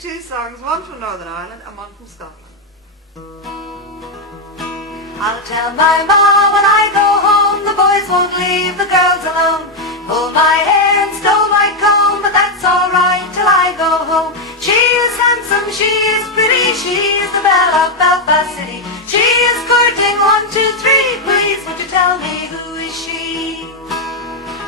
Two songs, one from Northern Ireland and one from Scotland. I'll tell my ma when I go home, the boys won't leave the girls alone. Pulled my hair and stole my comb, but that's alright till I go home. She is handsome, she is pretty, she is the belle of Belfast City. She is courting 1, 2, 3, please won't you tell me who is she?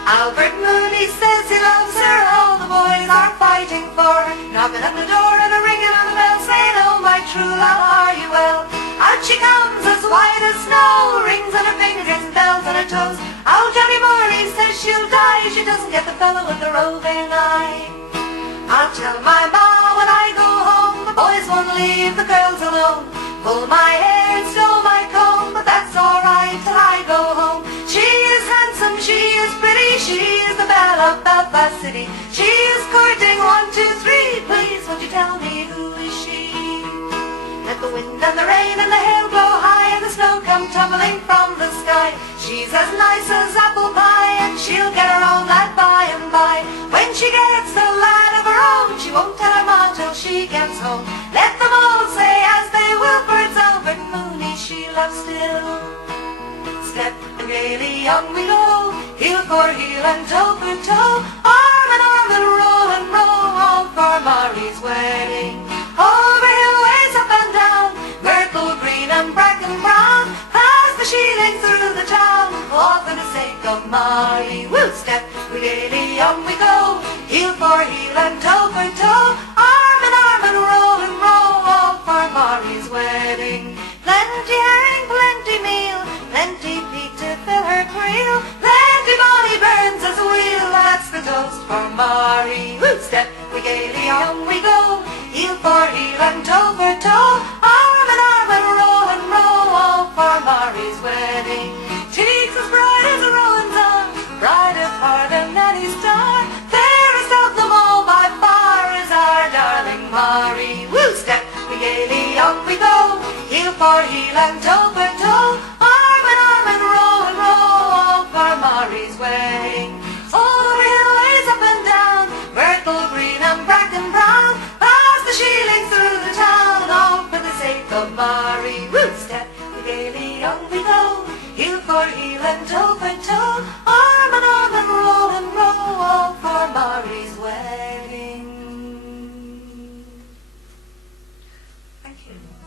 Albert Mooney says he loves her, all the boys are fighting for her. Knocking at the door and a ringing on the bell, saying, oh my true love, are you well? Out she comes as white as snow, rings on her fingers and bells on her toes. Oh, Johnny Morley says she'll die if she doesn't get the fellow with the roving eye. I'll tell my ma when I go home, the boys won't leave the girls alone. Pull my hair and stole my comb, but that's alright till I go home. She is handsome, she is pretty, she is the belle of Belfast City. She is courting 1, 2, 3, please won't you tell me who is she? Let the wind and the rain and the hail blow high and the snow come tumbling from the sky. She's as nice as apple pie and she'll get her own lad by and by. When she gets a lad of her own, she won't tell her ma till she gets home. Let them all say as they will, for it's Albert Mooney she loves still. Step and gaily on we go, heel for heel and toe for toe, arm in arm and row, all for Mary's wedding. Over hill, ways up and down, Myrtle Green and Bracken Brown, past the Sheeling through the town, all for the sake of Mary. Woo! Step we gaily on we go, heel for heel and toe for toe, arm in arm and row, all for Mary's wedding. Plenty herring, plenty meal, plenty peat to fill her creel, plenty bonny burns as a wheel, that's the toast for Mary. Woo! Step we gaily on we go, heel for heel and toe for toe, arm in arm and row, all for Mary's wedding. Cheeks as bright as a rowan's arm, bright of heart and any star, fairest of them all by far is our darling Mary. Woo! Step we gaily on we go, heel for heel and toe for toe, arm in arm and row, all for Mary's wedding. Over hill, ways up and down, Myrtle Green and Bracken Brown, past the Sheeling through the town, all for the sake of Mary. Woo! Step we gaily on we go, heel for heel and toe